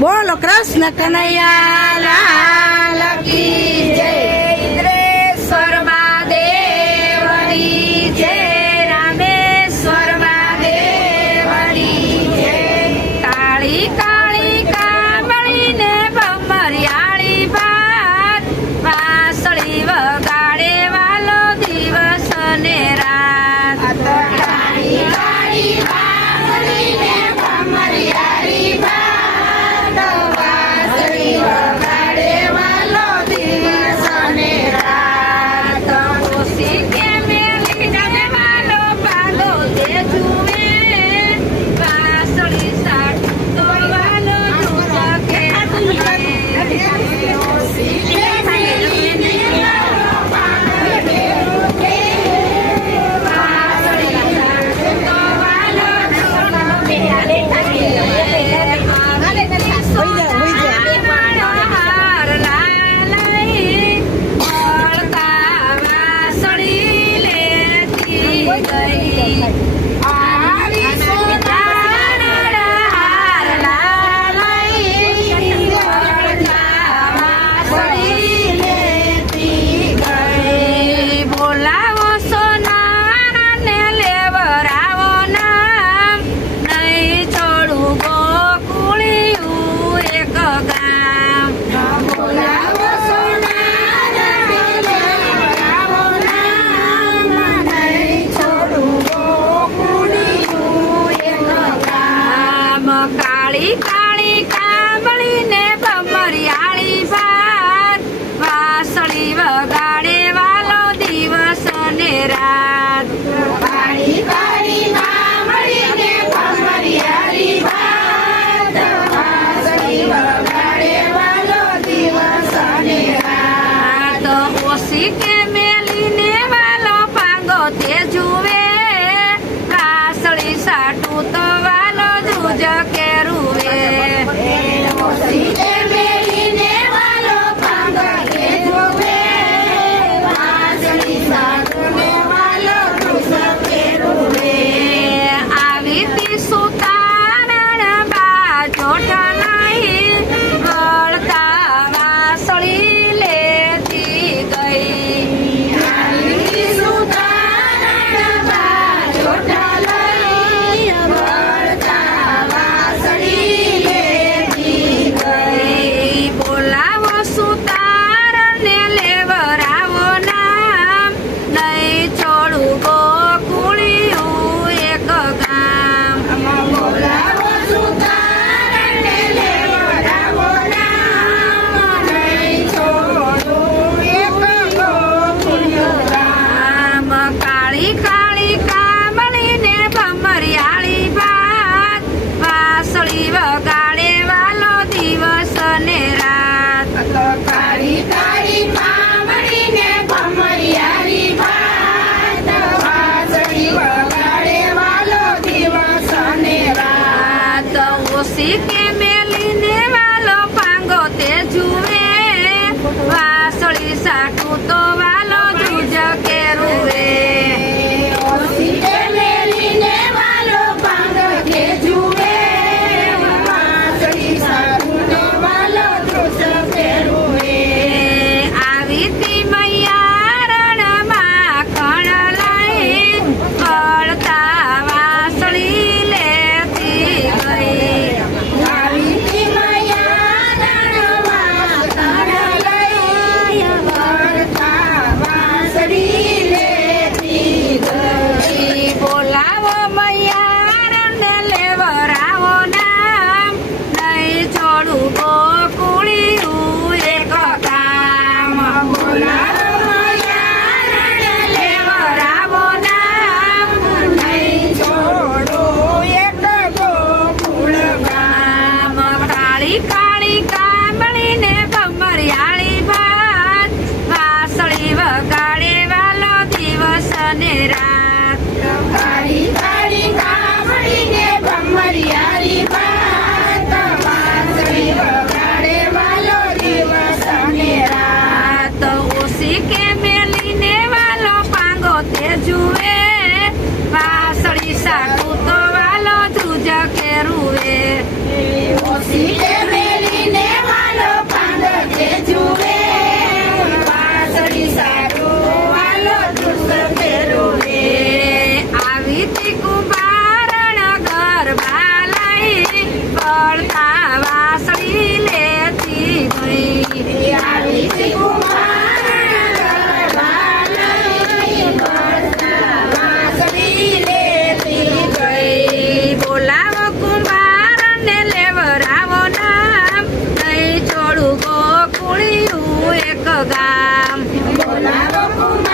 બોલો કૃષ્ણ કનૈયા લાલ કી જય. ઇન્દ્રેશ્વર મહાદેવની જય. રામેશ્વર મહાદેવની જય. કાળી કાળી કામળીને ભમરિયાળી ભાત વાસળી વગાડે વાલો દિવસ ને રાત. કાળી કાળી કામળીને ભમરિયાળી ભાત વાસળી વગાડે વાલો દિવસ ને રાત. ખુશી કે મેલી જાને વાલો પાલો તે જુએ વાસળી સાટું તો વાલો જુજકે ખુશી કે મેલી વાલો પાલો તે જુએ વાસળી સાટું તો વાલો જુજકે હાર લાલઈ મળતા વાસળી લેતી ગઈ. આવી હાર લાલઈ મળતા વાસળી લેતી ગઈ. બોલાવો સોનારાને લેવરાવો નામ નહીં છોડું ગોકુળિયું એક ગામ. બોલાવો સોનારાને લેવરાવો નામ નહીં છોડું ગોકુળિયું એક ગામ. કાળી કાળી કામળીને ભમરિયાળી ભાત વાસળી વગાડે વાલો દિવસ ને રાત. કાળી કાળી કામળીને ભમરિયાળી ભાત વાસળી વગાડે વાલો દિવસ ને રાત. ઓસી કે મેલીને વાલો પાંગો તે જુએ વાસળી સાટું તો વાલો જુજ કે રૂવે. ઓસી કે મેલીને વાલો પાંગો તે જુએ વાસળી સાટું ને વાલો જુજ કે રૂવે. આવી તી સુતારણ બાજોઠ નહીં વળતા વાસળી લેતી ગઈ. આવી તી સુતારણ બાજોઠ નહીં વળતા વાસળી લેતી ગઈ. બોલાવો સુતારને લેવરાવો નામ નહીં છોડું ગોકુળિયું એક ગામ. બોલાવો સુતારને લેવરાવો નામ નહીં છોડું એક ગોકુળિયું ગામ. કાળી કાળી કામળીને ભમરિયાળી ભાત વાસળી વગાડે વાલો દિવસ ને રાત. કાળી કાળી કામળીને ભમરિયાળી ભાત વાસળી વગાડે વાલો દિવસ ને રાત. ઓસી કે મેલીને વાલો પાંગો તે જુએ વાસળી સાટું તો વાલો જુજ કે રૂવે. ઓસી કે મેલીને વાલો પાંગો તે જુએ વાસળી સાટું તો વાલો જુજ કે રૂવે. આવી તી મૈયા રણમાં ખણ લઈ વળતા વાસળી લેતી ગઈ. આવી તી મૈયા રણમાં ખણ લઈ વળતા વાસળી લેતી Thank you.